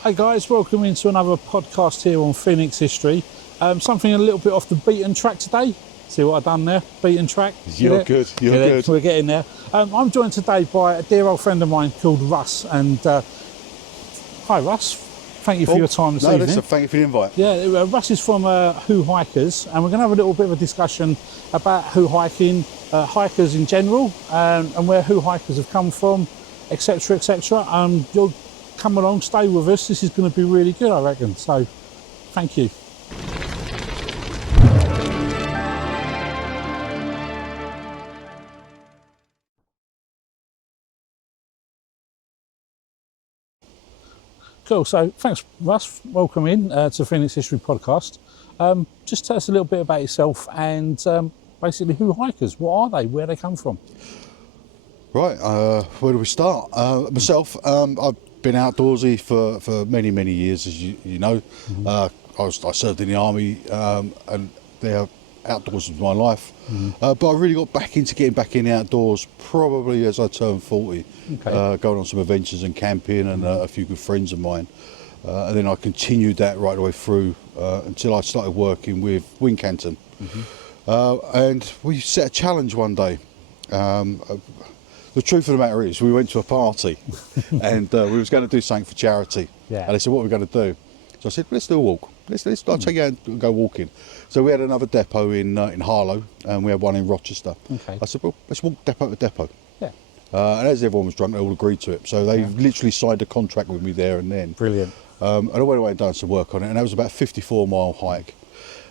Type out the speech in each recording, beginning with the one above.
Hey guys, welcome into another podcast here on Phoenix History. Something a little bit off the beaten track today. See what I've done there? Beaten track. You're good, you're good. We're getting there. I'm joined today by a dear old friend of mine called Russ. And hi Russ, thank you for your time this evening. Listen, thank you for the invite. Yeah, Russ is from Who Hikers, and we're going to have a little bit of a discussion about Who hiking, hikers in general, and where Who hikers have come from, etc, etc. You'll come along, stay with us. This is going to be really good, I reckon. So, thank you. Cool. So, thanks, Russ. Welcome in to Phoenix History Podcast. Just tell us a little bit about yourself and basically Who hikers. What are they? Where they come from? Right. Where do we start? Myself, I've been outdoorsy for many years, as you know. Mm-hmm. I served in the army, and outdoors was my life. Mm-hmm. But I really got back into getting back in the outdoors probably as I turned 40. Okay. Going on some adventures and camping, and a few good friends of mine. And then I continued that right the way through until I started working with Wincanton. Mm-hmm. And we set a challenge one day. The truth of the matter is, we went to a party and we was going to do something for charity. Yeah. And they said, what are we going to do? So I said, let's do a walk. I'll take you out and go walking. So we had another depot in Harlow, and we had one in Rochester. Okay. I said, well, let's walk depot to depot. Yeah. And as everyone was drunk, they all agreed to it. So they literally signed a contract with me there and then. Brilliant. And I went away and done some work on it, and that was about a 54-mile hike.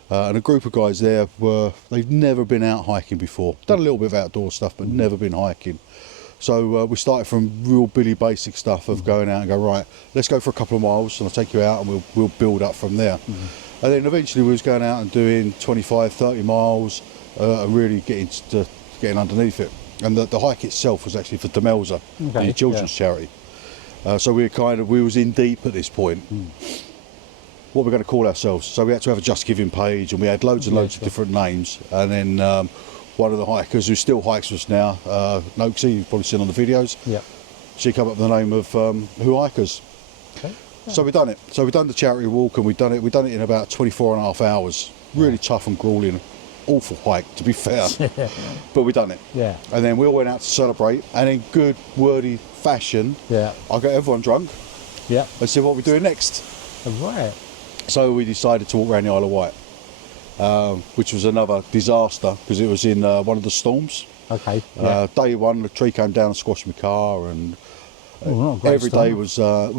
And a group of guys there they've never been out hiking before. Done a little bit of outdoor stuff, but never been hiking. So we started from real Billy basic stuff of going out and go, right, let's go for a couple of miles and I'll take you out and we'll build up from there. Mm-hmm. And then eventually we was going out and doing 25, 30 miles and really getting underneath it. And the hike itself was actually for Demelza, the children's charity. So we was in deep at this point. What we're going to call ourselves. So we had to have a Just Giving page, and we had loads and loads of different names. And then one of the hikers who still hikes with us now, Noxie, you've probably seen on the videos. Yeah. She came up with the name of Who Hikers. Okay. Yeah. So we've done it. So we've done the charity walk, and we've done it in about 24.5 hours. Really tough and grueling, awful hike to be fair. But we've done it. Yeah. And then we all went out to celebrate, and in good wordy fashion, I got everyone drunk. Yeah. And said, what are we doing next? Right. So we decided to walk around the Isle of Wight, which was another disaster because it was in one of the storms. Okay. Day one, the tree came down and squashed my car, and every day was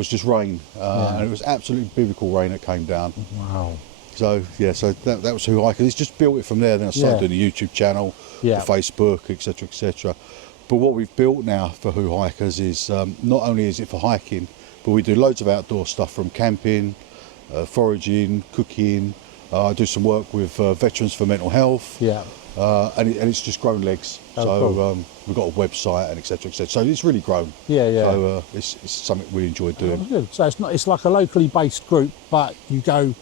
just rain, and it was absolutely biblical rain that came down. Wow. So that was Who Hikers. It's just built it from there. Then I started doing the YouTube channel, the Facebook, etc, etc. But what we've built now for Who Hikers is not only is it for hiking, but we do loads of outdoor stuff from camping, foraging, cooking. I do some work with Veterans for Mental Health. Yeah. And it's just grown legs. Cool. We've got a website and etc, etc. So it's really grown. Yeah, yeah. So it's something we enjoy doing. Good. So it's like a locally based group, but you go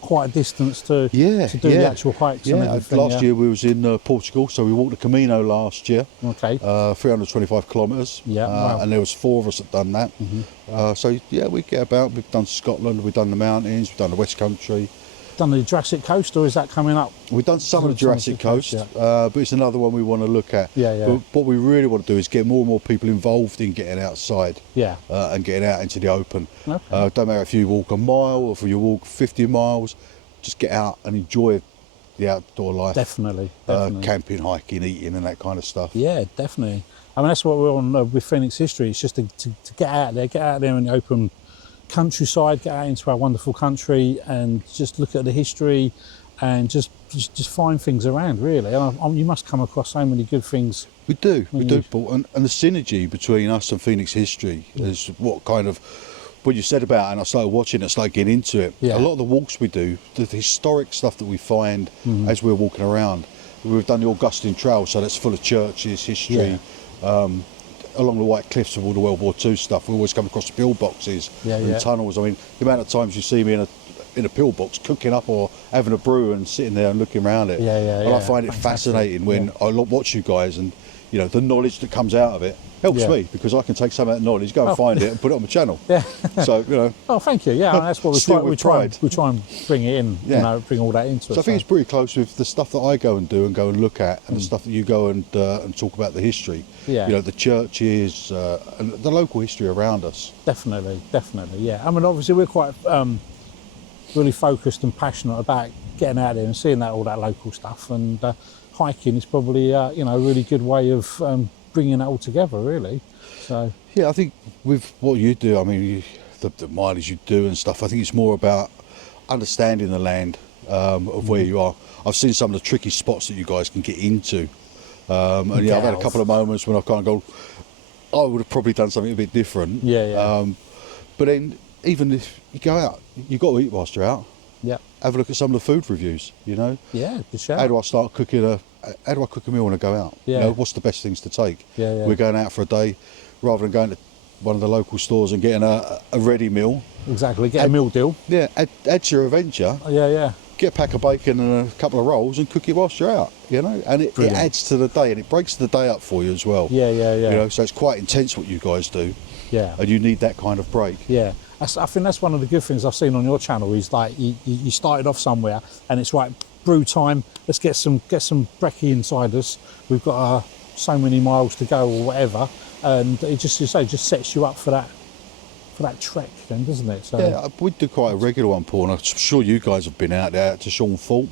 quite a distance to do the actual hikes. Yeah. Last year we was in Portugal, so we walked the Camino last year. Okay. 325 kilometres. Yeah. Wow. And there was 4 of us that done that. Mm-hmm. We get about. We've done Scotland. We've done the mountains. We've done the West Country. Done the Jurassic Coast, or is that coming up? We've done some of the Jurassic Coast, but it's another one we want to look at. But what we really want to do is get more and more people involved in getting outside and getting out into the open. Okay. Don't matter if you walk a mile or if you walk 50 miles, just get out and enjoy the outdoor life. Definitely. Camping, hiking, eating and that kind of stuff. Yeah, definitely. I mean, that's what we're on with Phoenix History. It's just to get out there in the open countryside, get out into our wonderful country and just look at the history and just find things around, really. You must come across so many good things. We do, Paul. And the synergy between us and Phoenix History is what kind of, what you said about, and I started watching it, started getting into it. Yeah. A lot of the walks we do, the historic stuff that we find as we're walking around. We've done the Augustine Trail, so that's full of churches, history. Yeah. Along the White Cliffs of all the World War II stuff, we always come across the pillboxes and tunnels. I mean, the amount of times you see me in a pillbox cooking up or having a brew and sitting there and looking around it. And I find it fascinating when I watch you guys and you know, the knowledge that comes out of it helps Yeah. me, because I can take some of that knowledge, go and find it and put it on my channel. Yeah. So, you know. Oh, thank you. Yeah, and that's what Still with pride. we try and bring it in. Yeah. You know, bring all that into it. So I think it's pretty close with the stuff that I go and do and go and look at, and the stuff that you go and talk about the history. Yeah. You know, the churches and the local history around us. Definitely. Yeah. I mean, obviously, we're quite really focused and passionate about getting out there and seeing all that local stuff. And hiking is probably you know, a really good way of bringing it all together, really. So Yeah, I think with what you do, I mean, the mileage you do and stuff, I think it's more about understanding the land of where you are. I've seen some of the tricky spots that you guys can get into. And yeah, I've had a couple of moments when I kind of go, I would have probably done something a bit different. Yeah. But then, even if you go out, you've got to eat whilst you're out. Yeah. Have a look at some of the food reviews, you know. Yeah, good shout. How do I start cooking how do I cook a meal when I go out? Yeah. You know, what's the best things to take? Yeah. We're going out for a day, rather than going to one of the local stores and getting a ready meal. Exactly. Get a meal deal. Yeah, add to your adventure. Yeah. Get a pack of bacon and a couple of rolls and cook it whilst you're out, you know. And it adds to the day, and it breaks the day up for you as well. Yeah. You know, so it's quite intense what you guys do. Yeah. And you need that kind of break. Yeah. I think that's one of the good things I've seen on your channel is like you started off somewhere and it's right, brew time, let's get some brekkie inside us. We've got so many miles to go or whatever, and it just sets you up for that trek then, doesn't it? So Yeah, we do quite a regular one, Paul, and I'm sure you guys have been out there to Sean Fort.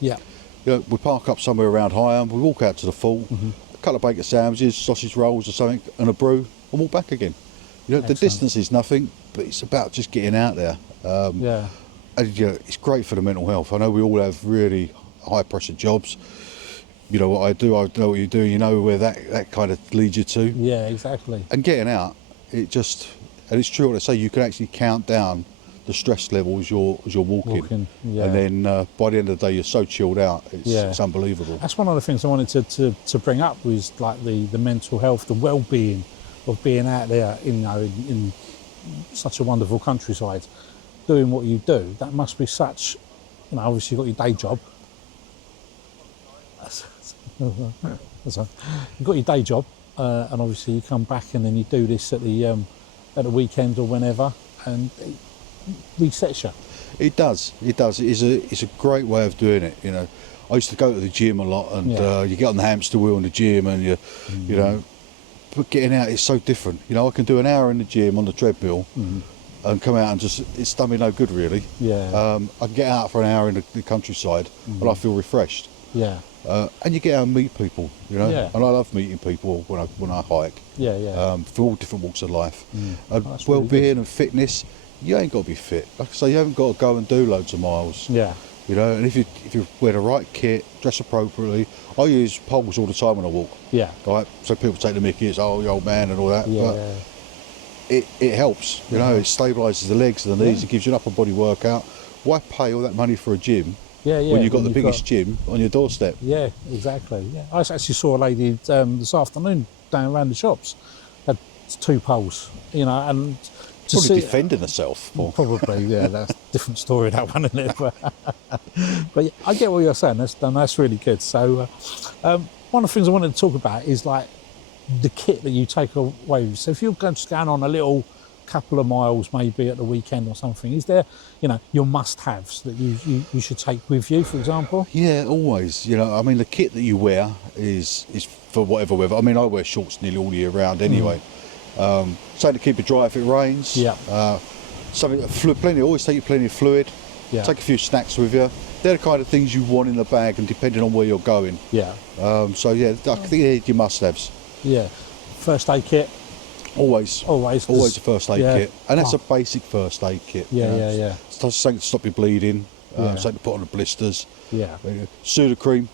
yeah. You know, we park up somewhere around Higham, we walk out to the Fort, a couple of bacon sandwiches, sausage rolls or something, and a brew, and walk back again. You know, Excellent. the distance is nothing, but it's about just getting out there. Yeah. And, you know, it's great for the mental health. I know we all have really high pressure jobs. You know what I do, I know what you do, you know where that kind of leads you to. Yeah, exactly. And getting out, and it's true what they say, you can actually count down the stress level as you're walking. Yeah. And then by the end of the day, you're so chilled out, it's unbelievable. That's one of the things I wanted to bring up was like the mental health, the well-being of being out there, in such a wonderful countryside, doing what you do. That must be such, you know, obviously you've got your day job. You've got your day job, and obviously you come back and then you do this at the weekend or whenever, and it resets you. It does. It's a great way of doing it, you know. I used to go to the gym a lot, and you get on the hamster wheel in the gym, and you know, but getting out is so different. You know, I can do an hour in the gym on the treadmill and come out and it's done me no good, really. Yeah. I can get out for an hour in the countryside and I feel refreshed. Yeah. And you get out and meet people, you know. Yeah. And I love meeting people when I hike. Yeah. For all different walks of life. And that's really well-being and fitness, you ain't got to be fit. Like I say, you haven't got to go and do loads of miles. Yeah. You know, and if you wear the right kit, dress appropriately, I use poles all the time when I walk. Yeah. Right, so people take the mickey, it's you old man and all that. Yeah. But it helps, you know, it stabilises the legs and the knees, it gives you an upper body workout. Why pay all that money for a gym when you've got the biggest gym on your doorstep? Yeah, exactly. Yeah. I actually saw a lady this afternoon down around the shops, had 2 poles, you know, and to Probably see, defending herself. Paul. Probably, yeah, that's a different story, that one, isn't it? But yeah, I get what you're saying, that's really good. So one of the things I wanted to talk about is like the kit that you take away with you. So if you're just going on a little couple of miles maybe at the weekend or something, is there, you know, your must-haves that you should take with you, for example? Yeah, always. You know, I mean, the kit that you wear is for whatever weather. I mean, I wear shorts nearly all year round anyway. Something to keep it dry if it rains. Yeah. Something always take plenty of fluid. Yeah. Take a few snacks with you. They're the kind of things you want in the bag, and depending on where you're going. Yeah. So yeah, I think they're your must-haves. Yeah. First aid kit. Always a first aid kit, and that's a basic first aid kit. Yeah, you know. yeah. Something to stop you bleeding. Yeah. Something to put on the blisters. Yeah. Sudocreme,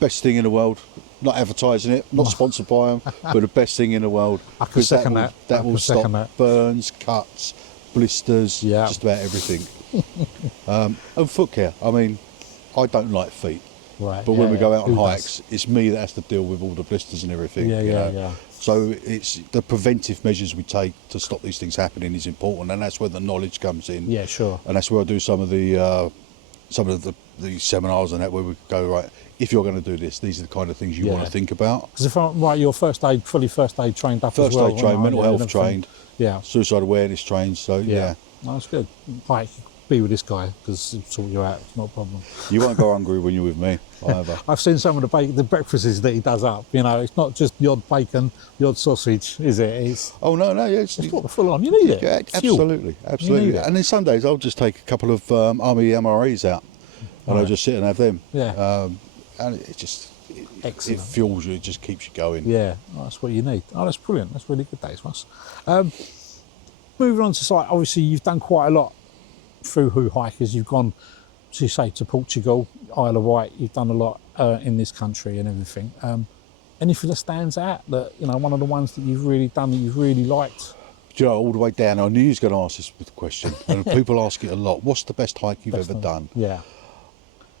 best thing in the world. Not advertising it, not sponsored by them, but the best thing in the world. I can second that. That will stop burns, cuts, blisters, just about everything. And foot care. I mean, I don't like feet. Right. But when we go out on hikes, it's me that has to deal with all the blisters and everything. Yeah. So it's the preventive measures we take to stop these things happening is important, and that's where the knowledge comes in. Yeah, sure. And that's where I do some of the some of the seminars and that, where we go, right, if you're going to do this, these are the kind of things you want to think about. Because if I'm right, you're fully first aid trained up First as well. aid trained, mental health trained, yeah, suicide awareness trained. So yeah. Oh, that's good. Like, be with this guy because he'll sort you out. It's not a problem. You won't go hungry when you're with me either. I've seen some of the breakfasts that he does up. You know, it's not just the odd bacon, the odd sausage, is it? It's no, yeah, it's not the full on. You need it. Yeah, Fuel. absolutely. And then some days I'll just take a couple of Army MREs out, and I'll just sit and have them. Yeah. And it just Excellent. It fuels you. It just keeps you going. Yeah, that's what you need. Oh, that's brilliant. That's really good days, Russ. Moving on to site, obviously you've done quite a lot through Who Hikers. You've gone, as you say, to Portugal, Isle of Wight. You've done a lot in this country and everything. Anything that stands out that, you know, one of the ones that you've really done that you've really liked? Do you know, all the way down, I knew you was going to ask this question, and people ask it a lot. What's the best hike you've ever done? Yeah.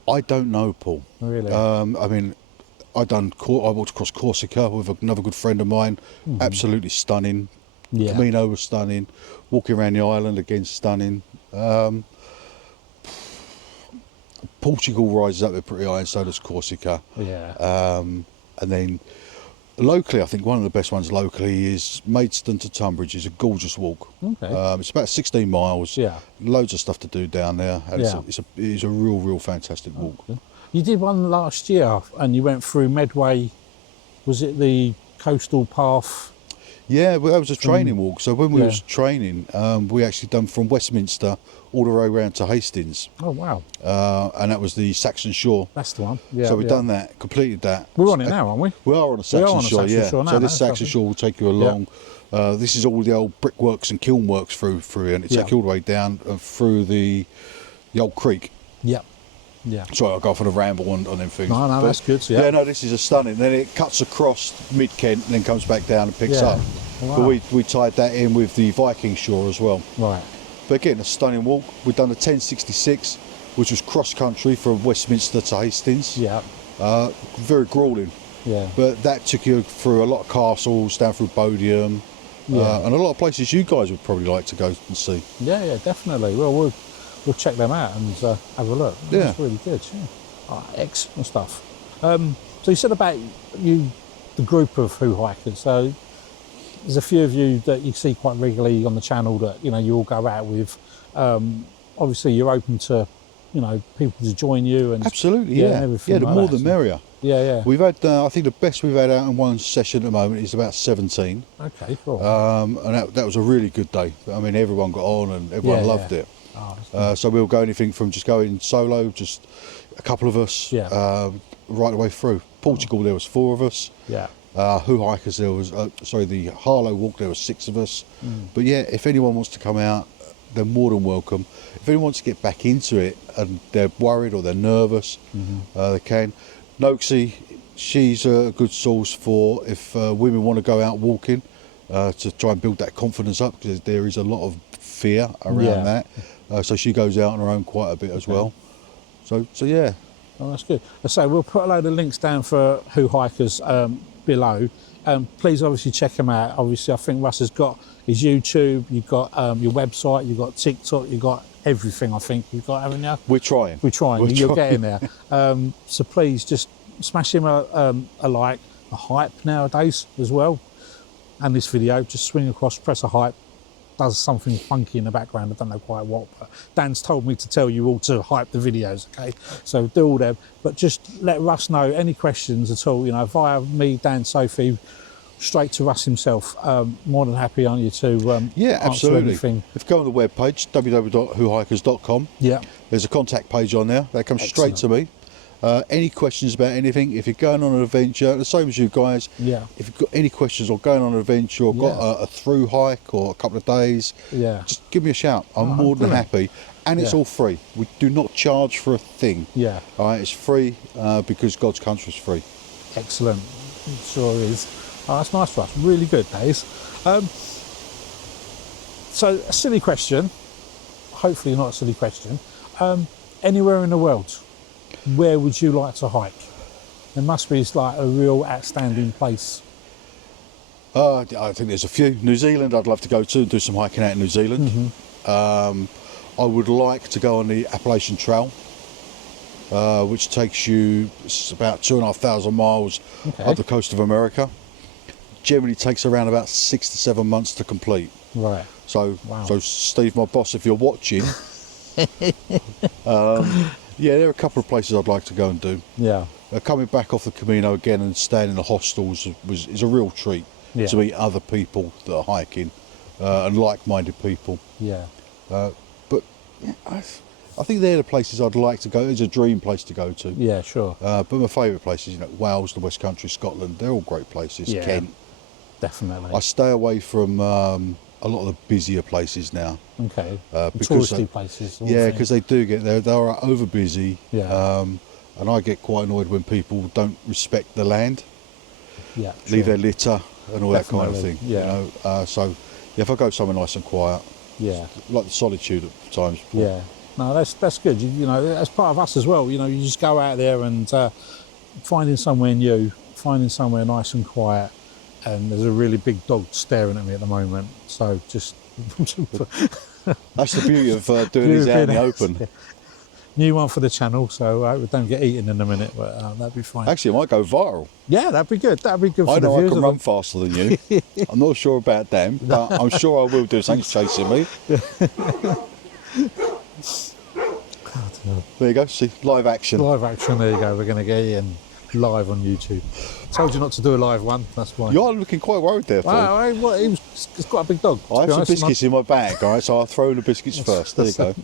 I don't know, Paul. Really? I mean, I walked across Corsica with another good friend of mine. Absolutely stunning. Yeah. Camino was stunning. Walking around the island, again, stunning. Portugal rises up there pretty high, and so does Corsica. Yeah. And then locally, I think one of the best ones locally is Maidstone to Tunbridge. It's a gorgeous walk. Okay. It's about 16 miles. Yeah. Loads of stuff to do down there. And it's a real fantastic walk. Okay. You did one last year and you went through Medway. Was it the coastal path? Yeah, well, that was a training walk. So when we was training, we actually done from Westminster all the way around to Hastings. Oh, wow. And that was the Saxon Shore. That's the one. Yeah. So we've done that, completed that. We're on it now, aren't we? We are on a Saxon Shore, yeah. Shore now, so this Saxon Shore will take you along. This is all the old brickworks and kiln works through and it takes you all the way down through the old creek. Yep. Yeah. Sorry, I'll go off on a ramble on them things. No, but that's good. Yeah, no, this is a stunning. Then it cuts across mid-Kent and then comes back down and picks up. Wow. But we tied that in with the Viking Shore as well. Right. But again, a stunning walk. We've done the 1066, which was cross-country from Westminster to Hastings. Yeah. Very gruelling. Yeah. But that took you through a lot of castles, down through Bodiam, and a lot of places you guys would probably like to go and see. Yeah, definitely. Well, we'll check them out and have a look. That's really good. Yeah. Oh, excellent stuff. So you said about the group of Who Hikers. So there's a few of you that you see quite regularly on the channel that, you know, you all go out with. Obviously, you're open to, you know, people to join you. And absolutely, yeah. Everything the like more that, the merrier. Yeah. We've had, I think the best we've had out in one session at the moment is about 17. Okay, cool. And that was a really good day. I mean, everyone got on and everyone loved it. Oh, so we'll go anything from just going solo, just a couple of us, right the way through. Portugal, there was 4 of us. Yeah. Who Hikers, there was, the Harlow Walk, there was 6 of us. But yeah, if anyone wants to come out, they're more than welcome. If anyone wants to get back into it and they're worried or they're nervous, they can. Noxie, she's a good source for if women want to go out walking to try and build that confidence up, because there is a lot of fear around that. So she goes out on her own quite a bit as well. So yeah. Oh, that's good. So we'll put a load of links down for Who Hikers below. Please obviously check them out. Obviously, I think Russ has got his YouTube, you've got your website, you've got TikTok, you've got everything, I think you've got, haven't you? We're trying. You're getting there. So please just smash him a like, a hype nowadays as well. And this video, just swing across, press a hype, does something funky in the background. I don't know quite what, but Dan's told me to tell you all to hype the videos, okay? So do all them, but just let Russ know any questions at all, you know, via me, Dan, Sophie, straight to Russ himself. More than happy, aren't you, to absolutely. anything. If you go on the webpage, www.whohikers.com, there's a contact page on there. That comes straight to me. Any questions about anything, if you're going on an adventure, the same as you guys, if you've got any questions or going on an adventure or got a through hike or a couple of days, just give me a shout. I'm more than happy. And it's all free. We do not charge for a thing. All right, it's free because God's country is free. Excellent. It sure is. Oh, that's nice for us. Really good, days. So a silly question, hopefully not a silly question. Anywhere in the world, where would you like to hike? There must be like a real outstanding place. I think there's a few. New Zealand I'd love to go to and do some hiking out in New Zealand. I would like to go on the Appalachian Trail. which takes you, it's about 2,500 miles up the coast of America. Generally takes around about 6 to 7 months to complete. Right. So, so Steve, my boss, if you're watching, yeah, there are a couple of places I'd like to go and do. Yeah. Coming back off the Camino again and staying in the hostels is a real treat to meet other people that are hiking and like-minded people. Yeah. But yeah, I think they're the places I'd like to go. It's a dream place to go to. Yeah, sure. But my favourite places, you know, Wales, the West Country, Scotland, they're all great places. Yeah, Kent. Definitely. I stay away from a lot of the busier places now. Okay. Because touristy places. Yeah, because they do get there. They are over busy. Yeah. And I get quite annoyed when people don't respect the land. Yeah. Leave their litter and all that kind of thing. Yeah. You know? So yeah, if I go somewhere nice and quiet, Yeah. like the solitude at times. Yeah. No, that's good. You know, that's part of us as well. You know, you just go out there and finding somewhere new, finding somewhere nice and quiet. And there's a really big dog staring at me at the moment. So just That's the beauty of doing these out in the open. Yeah. New one for the channel, so I hope we don't get eaten in a minute, but that'd be fine. Actually, it might go viral. Yeah, that'd be good. That'd be good for I the know I viewers. can run faster than you. I'm not sure about them, but I'm sure I will do. Something's chasing me. There you go. See, live action. Live action. There you go. We're going to get in live on YouTube. Told you not to do a live one. That's why. You are looking quite worried there, Paul. Well, he's got a big dog. I have some biscuits in my bag, all right, so I'll throw in the biscuits first. There you go.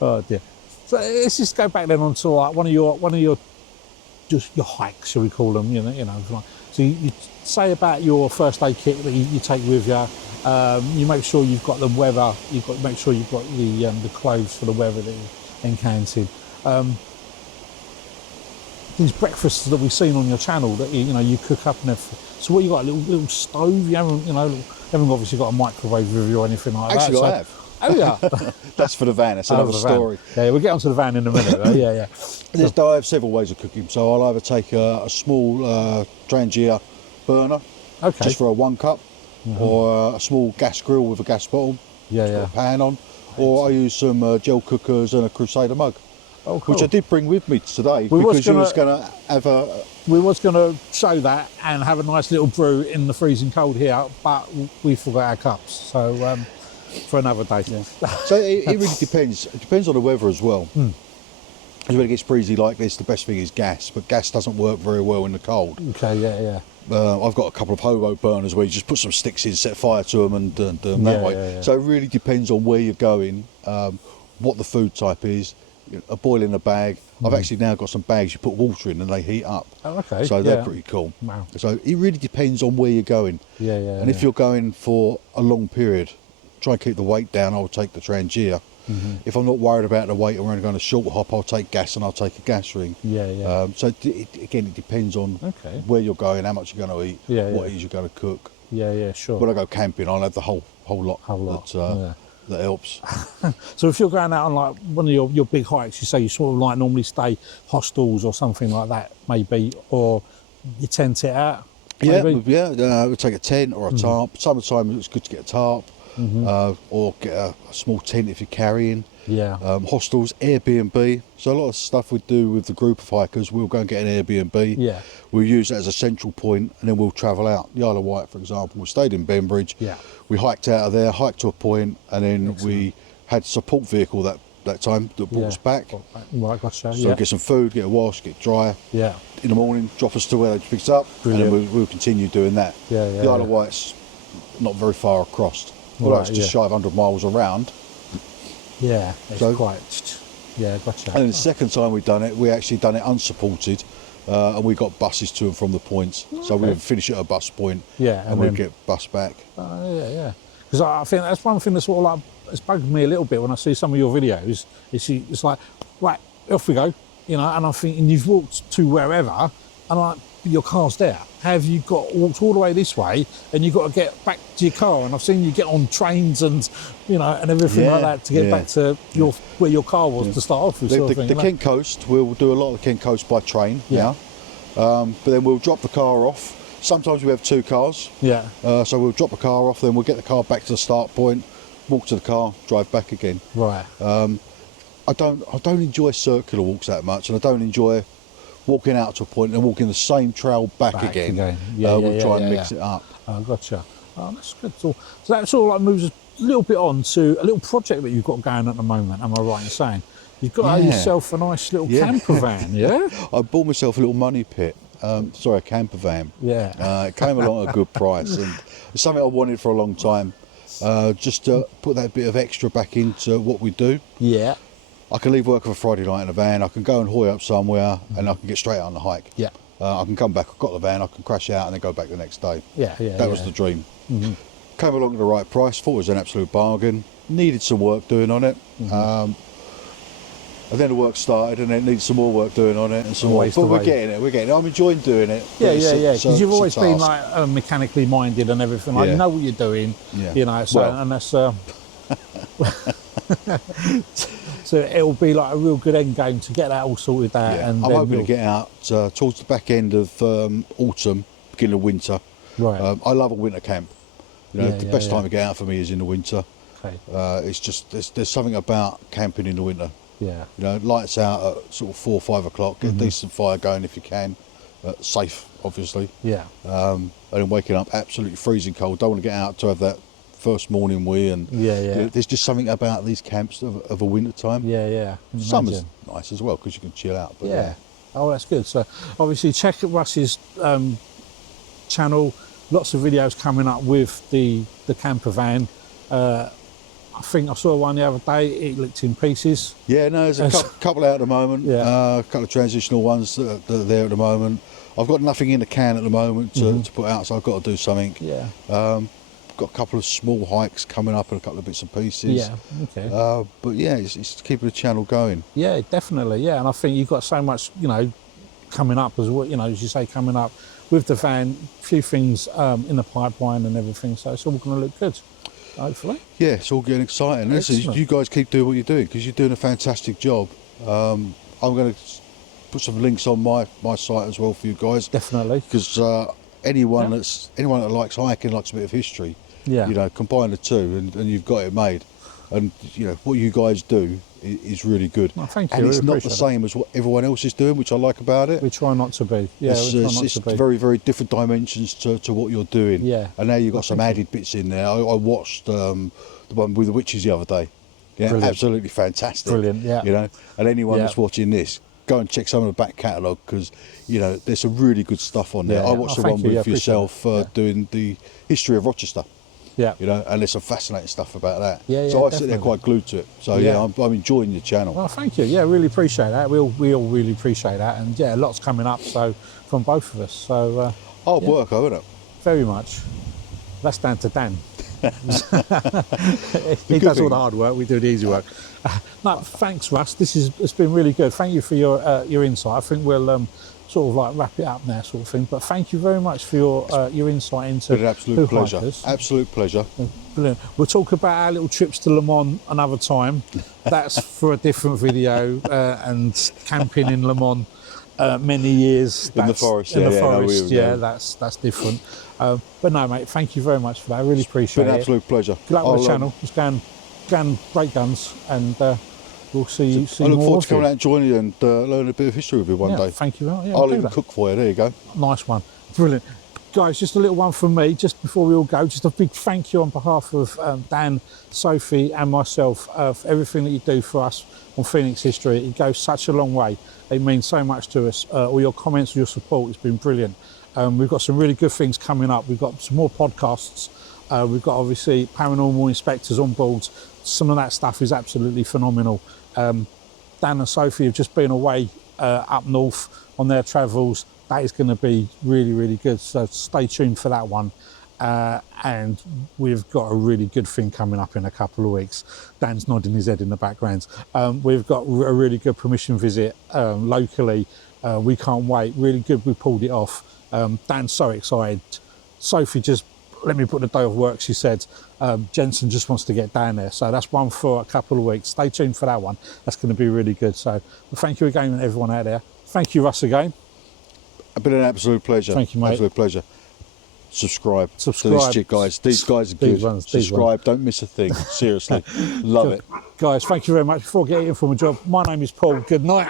Oh dear. So let's just go back then onto like one of your just your hikes, shall we call them? You know. Like, so you say about your first aid kit that you take with you. You make sure you've got the weather. Make sure you've got the clothes for the weather that you're encountered. These breakfasts that we've seen on your channel that you cook up and everything. So what you got? A little stove? You haven't obviously got a microwave with you or anything like that. Actually, I have. Oh yeah. That's for the van. That's another story. Yeah, we'll get onto the van in a minute. Though. Yeah. I have several ways of cooking. So I'll either take a small Trangia burner, just for a 1 cup, or a small gas grill with a gas bottle, got a pan on, or I use some gel cookers and a Crusader mug. Oh, cool. Which I did bring with me today because you was going to have a... We was going to show that and have a nice little brew in the freezing cold here, but we forgot our cups, so for another day. Yeah. So it really depends. It depends on the weather as well. When it gets breezy like this, the best thing is gas, but gas doesn't work very well in the cold. Okay, yeah. I've got a couple of hobo burners where you just put some sticks in, set fire to them and do them that way. Yeah. So it really depends on where you're going, what the food type is. A boil in a bag. I've actually now got some bags you put water in and they heat up. Oh, okay. So they're pretty cool. Wow. So it really depends on where you're going. Yeah. And if you're going for a long period, try and keep the weight down. I'll take the Trangia. If I'm not worried about the weight and we're only going to short hop, I'll take gas and I'll take a gas ring. Yeah. So again, it depends on where you're going, how much you're going to eat, what it is you're going to cook. Yeah, sure. When I go camping, I'll have the whole lot. That helps. So if you're going out on like one of your big hikes, you say you sort of like normally stay hostels or something like that, maybe, or you tent it out. Maybe? Yeah. We'll take a tent or a tarp. Summertime, it's good to get a tarp, or get a small tent if you're carrying. Yeah. Hostels, Airbnb. So a lot of stuff we do with the group of hikers, we'll go and get an Airbnb. Yeah. We'll use that as a central point and then we'll travel out. The Isle of Wight, for example, we stayed in Bembridge. Yeah. We hiked out of there, hiked to a point, and then we had a support vehicle that time that brought us back. Right, gotcha. So get some food, get a wash, get dry. Yeah. In the morning, drop us to where they picked us up. Brilliant. And then we'll continue doing that. Yeah. The Isle of Wight's not very far across. Although it's just shy of 100 miles around. Yeah, it's quite... Yeah, gotcha. And then the second time we've done it, we actually done it unsupported, and we got buses to and from the points. So we would finish at a bus point, and we'd get bus back. Yeah. Because I think that's one thing that's sort of like, it's bugged me a little bit when I see some of your videos. It's like, right, off we go, and I'm thinking you've walked to wherever, and I'm like, your car's there. Have you walked all the way this way and you've got to get back to your car? And I've seen you get on trains and and everything like that to get back to where your car was to start off with. The Kent Coast, we'll do a lot of the Kent Coast by train now, but then we'll drop the car off. Sometimes we have 2 cars, so we'll drop the car off, then we'll get the car back to the start point, walk to the car, drive back again. Right. I don't enjoy circular walks that much, and I don't enjoy walking out to a point and walking the same trail back again. We'll try and mix it up. Oh, gotcha. Oh, that's good. So that sort of like moves us a little bit on to a little project that you've got going at the moment. Am I right in saying you've got yourself a nice little camper van? Yeah. I bought myself a little money pit. Sorry, a camper van. Yeah. It came along at a good price, and it's something I wanted for a long time. Just to put that bit of extra back into what we do. Yeah. I can leave work on a Friday night in a van. I can go and hoy up somewhere, and I can get straight out on the hike. Yeah. I can come back. I've got the van. I can crash out and then go back the next day. Yeah. That was the dream. Came along at the right price. Thought it was an absolute bargain. Needed some work doing on it. And then the work started, and then needed some more work doing on it, and some more. But we're getting it. We're getting it. I'm enjoying doing it. Yeah. Because you've always been like mechanically minded and everything. Like, you know what you're doing. Yeah. You know. So and that's. So it'll be like a real good end game to get that all sorted out. Yeah. And I'm hoping to get out towards the back end of autumn, beginning of winter. Right. I love a winter camp. You know, the best time to get out for me is in the winter. Okay. It's just there's something about camping in the winter. Yeah. You know, lights out at sort of 4 or 5 o'clock. Get a decent fire going if you can. Safe, obviously. Yeah. And then waking up absolutely freezing cold. Don't want to get out to have that first morning wee, and you know, there's just something about these camps of a winter time. Summer's nice as well because you can chill out. But Oh, that's good. So obviously check out Russ's channel. Lots of videos coming up with the camper van. I think I saw one the other day. It looked in pieces. Yeah, no, there's a couple out at the moment. Yeah. A couple of transitional ones that are there at the moment. I've got nothing in the can at the moment to put out, so I've got to do something. Yeah. Got a couple of small hikes coming up and a couple of bits and pieces. Yeah, okay. But yeah, it's keeping the channel going. Yeah, definitely. Yeah, and I think you've got so much, you know, coming up as well. You know, as you say, coming up with the van, a few things in the pipeline and everything. So it's all going to look good, hopefully. Yeah, it's all getting exciting. Listen, you guys keep doing what you're doing because you're doing a fantastic job. I'm going to put some links on my site as well for you guys. Definitely. Because anyone that likes hiking, likes a bit of history. Yeah. You know, combine the two and you've got it made. And, you know, what you guys do is really good. Well, thank you. And it's really not the same as what everyone else is doing, which I like about it. We try not to be. Yeah, it's very, very different dimensions to what you're doing. Yeah. And now you've got some added bits in there. I watched the one with the witches the other day. Yeah, brilliant. Absolutely fantastic. Brilliant, yeah. You know, and anyone that's watching this, go and check some of the back catalogue because, you know, there's some really good stuff on there. I watched the one with yourself doing the history of Rochester. Yeah. You know, and there's some fascinating stuff about that. Yeah, so I definitely. sit there quite glued to it. So I'm enjoying your channel. Well, thank you. Yeah, really appreciate that. We all really appreciate that. And yeah, lots coming up. So from both of us. So hard work, isn't it? Very much. That's down to Dan. He does all the hard work. We do the easy work. No, thanks, Russ. It's been really good. Thank you for your insight. I think we'll sort of like wrap it up now, sort of thing. But thank you very much for your insight into an absolute pleasure. hikers. Absolute pleasure. Brilliant. We'll talk about our little trips to Le Mans another time. That's for a different video. And camping in Le Mans many years. In the forest. In the forest. That's different. But no, mate. Thank you very much for that. I really appreciate it. It's been an absolute pleasure. Good luck with the channel. It's going great guns, and we'll see you. I look forward to coming out and joining you and learning a bit of history with you one day. Thank you. Yeah, I'll even cook for you. There you go. Nice one. Brilliant. Guys, just a little one from me, just before we all go. Just a big thank you on behalf of Dan, Sophie and myself for everything that you do for us on Phoenix History. It goes such a long way. It means so much to us. All your comments, your support has been brilliant. We've got some really good things coming up. We've got some more podcasts. We've got obviously paranormal inspectors on board. Some of that stuff is absolutely phenomenal. Dan and Sophie have just been away up north on their travels. That is going to be really, really good. So stay tuned for that one. And we've got a really good thing coming up in a couple of weeks. Dan's nodding his head in the background. We've got a really good permission visit locally. We can't wait. Really good. We pulled it off. Dan's so excited. Sophie just let me put the day off work, she said. Jensen just wants to get down there. So that's one for a couple of weeks. Stay tuned for that one. That's going to be really good. So thank you again, everyone out there. Thank you, Russ, again. It's been an absolute pleasure. Thank you, mate. Absolute pleasure. subscribe to Subscribe. this shit, guys. These guys are These good. ones, these Subscribe, don't miss a thing. Seriously, love it. Guys, thank you very much. Before getting from a job, my name is Paul. Good night.